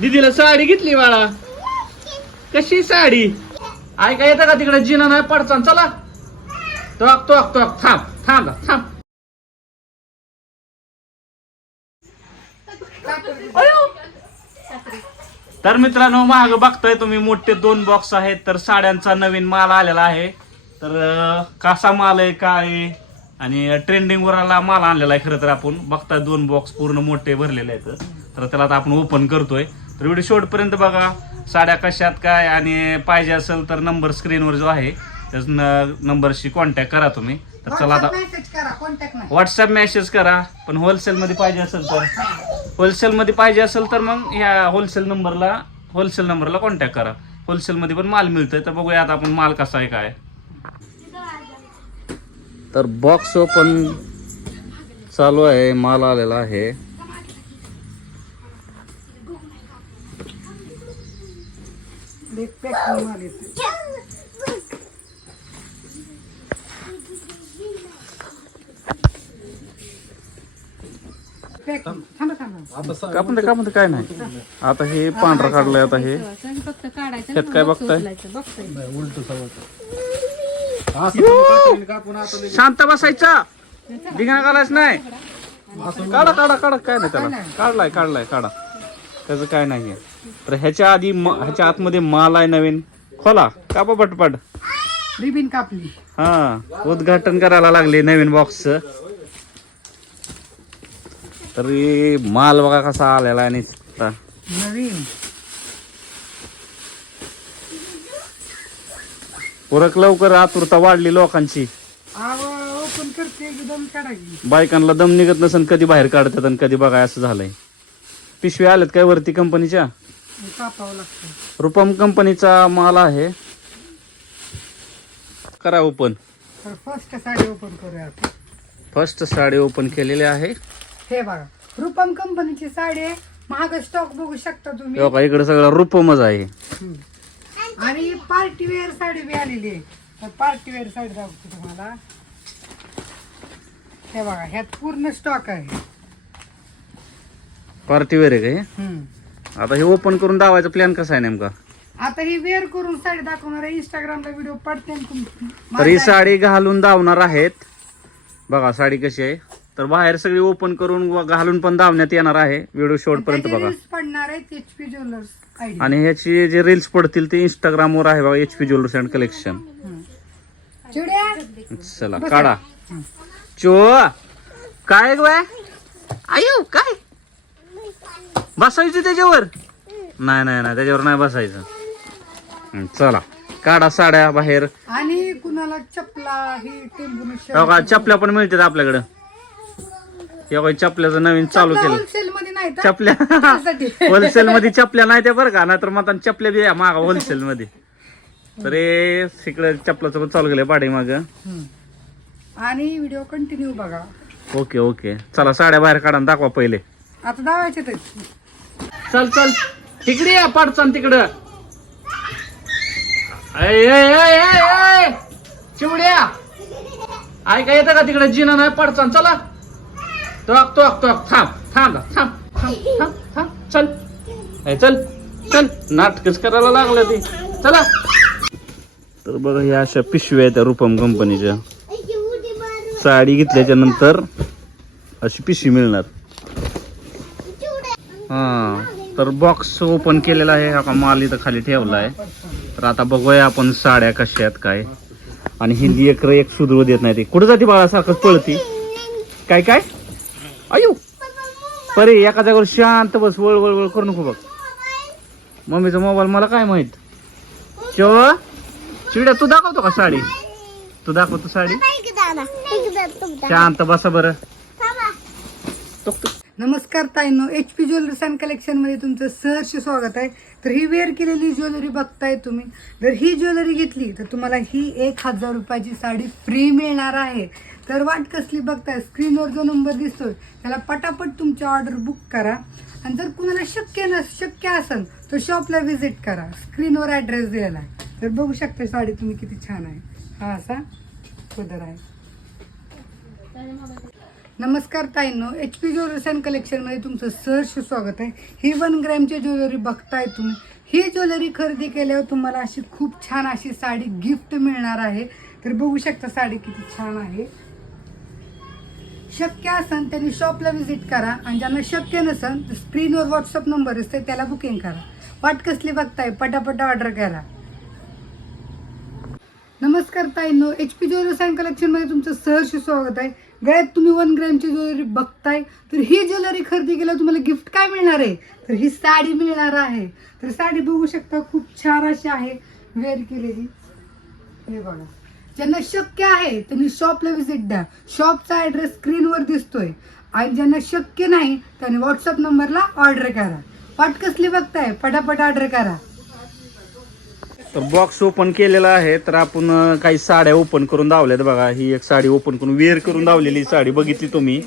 दीदीला साडी घेतली बाळा. कशी साडी? ऐका येतं का तिकडे? जिना नाही पडचा चला. तोक तोक तोक. थांब थांब थांब. तर मित्रांनो महाग बघताय तुम्ही मोठे दोन बॉक्स आहेत तर साड्यांचा नवीन माल आलेला आहे. तर कसा माल आहे काय आणि ट्रेंडिंग वरला माल आणलेला आहे खरं तर आपण. बघताय दोन बॉक्स पूर्ण मोठे भरलेले आहेत. तर त्याला आता आपण ओपन करतोय. तर व्हिडिओ शेवटपर्यंत बघा. साड्या कशात काय आणि पाहिजे असेल तर नंबर स्क्रीनवर जो आहे त्याच नंबरशी कॉन्टॅक्ट करा तुम्ही. तर चला आता मेसेज करा कॉन्टॅक्ट नाही व्हॉट्सअप मेसेज करा. पण होलसेल मध्ये पाहिजे असेल तर. होलसेल मध्ये पाहिजे असेल तर मग ह्या होलसेल नंबरला होलसेल नंबरला कॉन्टॅक्ट करा. होलसेल मध्ये पण माल मिळतोय. तर बघूया आता आपण माल कसा आहे काय तर बॉक्स ओपन चालू आहे माल आलेला आहे. एक पॅकिंग माल येते पॅकिंग थांबा. थांबा का म्हणते का म्हणते काय नाही. आता हे पांढरं काढलंय आता हे. फक्त काढायचं त्यात काय बघताय? बघताय. शांत बसायचा. धिंगाणा घालायच नाही. काढा काढा काढा. काय नाही त्याला. काढलाय काढलाय काढा. त्याचं काय नाही तर ह्याच्या आधी ह्याच्या आतमध्ये माल आहे नवीन. खोला. कापा पटपट. रिबिन कापली. हा उद्घाटन करायला लागले नवीन बॉक्सचं तरी माल बघा कसा आलेला आहे. नवीन. पुरक लवकर आतुरता वाढली लोकांची. बायकांना दम निघत नसन कधी बाहेर काढतात आणि कधी बघा असं झालंय. पिशवी आल्यात काय वरती कंपनीच्या कापावं लागतं. रुपम कंपनीचा माल आहे. करा ओपन तर फर्स्ट साडी ओपन करूया आपण. फर्स्ट साडी ओपन केलेली आहे. हे बघा रुपम कंपनीची साडी आहे. महाग स्टॉक बघू शकता तुम्ही. बघा इकडे सगळं रुपमच आहे. हम्म. आणि पार्टी वेअर साडी बी आलेली आहे. तर पार्टी वेअर साडी दाखवतो तुम्हाला. हे बघा ह्यात पूर्ण स्टॉक आहे. पार्टी वेअर आहे का हे? हम्म. आता हे ओपन करून दावायचा प्लॅन कसा आहे नेमका? आता ही वेअर करून साडी दाखवणार आहे इंस्टाग्रामला व्हिडिओ पडते तुम- तर ही साडी घालून धावणार आहेत. बघा साडी कशी आहे. तर बाहेर सगळी ओपन करून व घालून पण धावण्यात येणार आहे. व्हिडिओ शेवटपर्यंत त्याचे बघा. reels पडणार आहेत एच पी ज्वेलर्स आयडी आणि ह्याची जे रील्स पडतील ते इंस्टाग्राम वर आहे बघा H P jewellers and collection चिड्या? चला काढा. चो काय ग बाय? आयो काय? बसायचं त्याच्यावर? नाही नाही नाही त्याच्यावर नाही बसायचं. हं, चला. काढा साड्या बाहेर. आणि कुणाला चपला ही बघा चपल्या पण मिळतात आपल्याकडं. हे बघा चपल्याचं नवीन चालू केलं. होलसेल मध्ये नाही तर चपल्या. त्यासाठी. होलसेल मध्ये चपल्या नाही त्या बरं का? नाहीतर मग आता चपल्या बी मागा होलसेल मध्ये. तर हे इकडे चपलाचं पण चालू केलं पाठी माग. आणि व्हिडिओ कंटिन्यू बघा. Okay okay. चला साड्या बाहेर काढा आणि दाखवा पहिले. आता दावायचे ते. चल चल. तिकडे या पाडचान तिकडं. चिवड्या. ऐका येतं का तिकडे? जिना नाही पडचान चला. तोक तोक तोक. थांब थांब थांब थांब थांब थांब. चल. चल. चल. नाटकच करायला लागलं ते. चला. तर बघा ह्या अशा पिशव्या आहेत त्या रुपम कंपनीच्या. साडी घेतल्याच्या नंतर अशी पिशवी मिळणार. हा. तर बॉक्स ओपन केलेला आहे. हा माल इथं खाली ठेवला आहे. तर आता बघूया आपण साड्या कशा आहेत काय. आणि हिंदी एक एक सुधरू देत नाही ती. कुठं जाते बाळा? सारखंच पळती. काय काय? अयो परे एका जागेवर शांत बस वळ वळ वळ करू नको बघ. मम्मीचा मोबाईल मला काय माहीत? चो चिड्या तू दाखवतो का साडी? तू दाखवतो साडी? शांत बसा बरं. टुक, टुक. नमस्कार ताईनो एच पी ज्वेलर्स अँड कलेक्शनमध्ये तुमचं सहर्ष स्वागत आहे. तर ही वेअर केलेली ज्वेलरी बघताय तुम्ही. जर ही ज्वेलरी घेतली तर तुम्हाला ही एक हजार रुपयाची साडी फ्री मिळणार आहे. तर वाट कसली बघताय स्क्रीनवर जो नंबर दिसतोय त्याला पटापट तुमची ऑर्डर बुक करा. आणि जर कुणाला शक्य न शक्य असेल तर शॉपला व्हिजिट करा. स्क्रीनवर ॲड्रेस दिलेला आहे. तर बघू शकता साडी तुम्ही किती छान आहे. हा असा पदर आहे. नमस्कार ताईंनो एच पी ज्वेलर्स अँड कलेक्शनमध्ये तुमचं सहर्ष स्वागत आहे. ही वन ग्रॅमची ज्वेलरी बघताय तुम्ही. ही ज्वेलरी खरेदी केल्यावर तुम्हाला अशी खूप छान अशी साडी गिफ्ट मिळणार आहे. तर बघू शकता साडी किती छान आहे. शक्य असेल त्यांनी शॉपला व्हिजिट करा. आणि ज्यांना शक्य नसेल तर स्क्रीनवर व्हॉट्सअप नंबर असते त्याला बुकिंग करा. वाट कसली बघताय पटापट ऑर्डर करा. नमस्कार ताईंनो एच पी ज्वेलर्स अँड कलेक्शनमध्ये तुमचं सहर्ष स्वागत आहे. गळ्यात तुम्ही वन ग्रॅमची ज्वेलरी बघताय तर ही ज्वेलरी खरेदी केल्यावर तुम्हाला गिफ्ट काय मिळणार आहे? तर ही साडी मिळणार आहे. तर साडी बघू शकता खूप छान अशी आहे. वेअर केलेली. हे बघा. ज्यांना शक्य आहे त्यांनी शॉपला व्हिजिट द्या. शॉपचा ॲड्रेस स्क्रीनवर दिसतोय. आणि ज्यांना शक्य नाही त्यांनी व्हॉट्सअप नंबरला ऑर्डर करा. वाट कसली बघताय? पटापट ऑर्डर करा. तर बॉक्स ओपन केलेला आहे तर आपण काही साड्या ओपन करून दावल्यात बघा. ही एक साडी ओपन करून वेअर करून दावलेली साडी बघितली तुम्ही.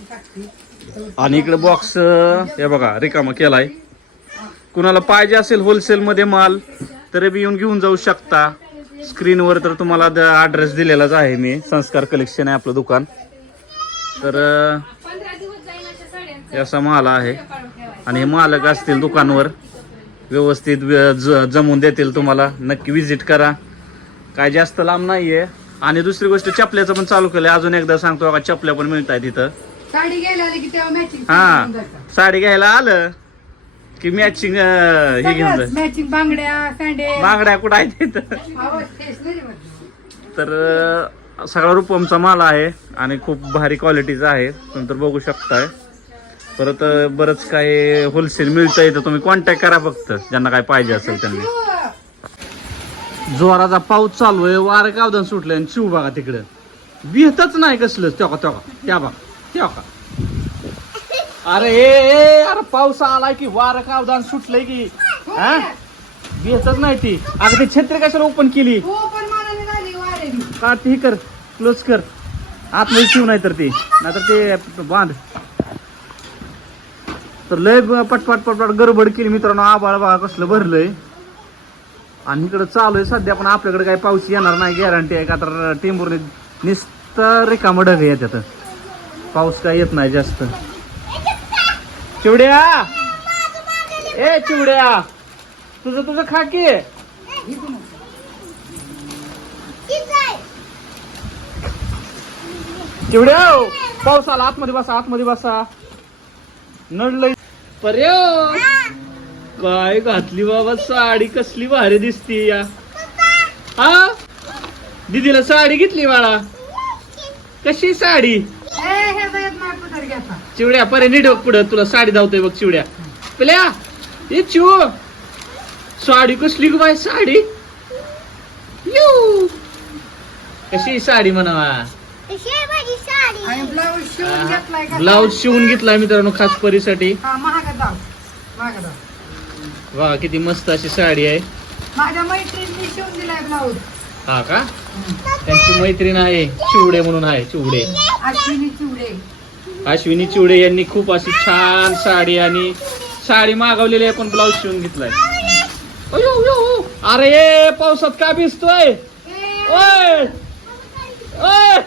आणि इकडे बॉक्स हे बघा रिकामा केलाय. कुणाला पाहिजे असेल होलसेल मध्ये माल तरी बी येऊन घेऊन जाऊ शकता. स्क्रीनवर तर तुम्हाला ऍड्रेस दिलेलाच आहे मी. संस्कार कलेक्शन आहे आपलं दुकान. तर असा माल आहे. आणि हे मालक असतील दुकानवर. व्यवस्थित ज- जमवून देतील तुम्हाला. नक्की विजिट करा. काय जास्त लांब नाहीये. आणि दुसरी गोष्ट चपल्याचं पण चालू केलंय. अजून एकदा सांगतो बघा चपल्या पण मिळत आहेत इथं. साडी घ्यायला आली की तेव्हा मॅचिंग हा. साडी घ्यायला आलं की मॅचिंग हे घेऊन मॅचिंग बांगड्या बांगड्या कुठं आहेत तिथं. तर सगळा रुपमचा माल आहे आणि खूप भारी क्वालिटीचा आहे तुम्ही तर बघू शकताय. परत बरंच काय होलसेल मिळतं इथं तुम्ही कॉन्टॅक्ट करा फक्त ज्यांना काय पाहिजे असेल त्यांनी. जोराचा पाऊस चालू आहे वारं कावदन सुटलंय आणि शिव बघा तिकडं. विहतच नाही कसलं तेव्हा तेव्हा त्या बघा तेव्हा अरे ए अरे पाऊस आलाय की वारं कावदान सुटलंय की हा? विहतच नाही ती. अगं ती छत्री कशाला ओपन केली. काढ हे कर क्लोज कर. आतमध्ये शिव नाही तर ते नाहीतर ते बांध. तर लय पटपाट पटपट पटपट गडबड केली मित्रांनो. आबाळ बघा कसलं भरलंय. आणि इकडं चालू आहे सध्या पण आपल्याकडे काही पाऊस येणार नाही गॅरंटी आहे का? तर टेंबूरने नुसतं रिकामं ढग येतात पाऊस काय येत नाही जास्त. चिवड्या! ए चिवड्या! तुझं तुझं खाकी चिवड्या हो, पाऊस आला. आतमध्ये बसा आतमध्ये बसा. नडलंय पर्यो! काय घातली बाबा साडी कसली भारी दिसती या. हा? दीदीला साडी घेतली बाळा. कशी साडी. चिवड्या परे नीट बघ पुढं तुला साडी धावतोय बघ चिवड्या. पिल्या ये चिव साडी कसली ग बाय साडी? यू. कशी साडी म्हणावा? आणि ब्लाऊज शिवून घेतलाय का? ब्लाऊज शिवून घेतलाय मित्रांनो खास परीसाठी. हा महागा दाव महागा दाव वा किती मस्त अशी साडी आहे. माझ्या मैत्रिणीने शिवून दिलाय ब्लाऊज हा का? त्यांची मैत्रीण आहे चिवडे म्हणून आहे चिवडे. अश्विनी चिवडे. अश्विनी चिवडे यांनी खूप अशी छान साडी आणि साडी मागवलेली आहे पण ब्लाऊज शिवून घेतलाय. अयो, अयो, अरे पावसात का भिजतोय? ओय. ओय.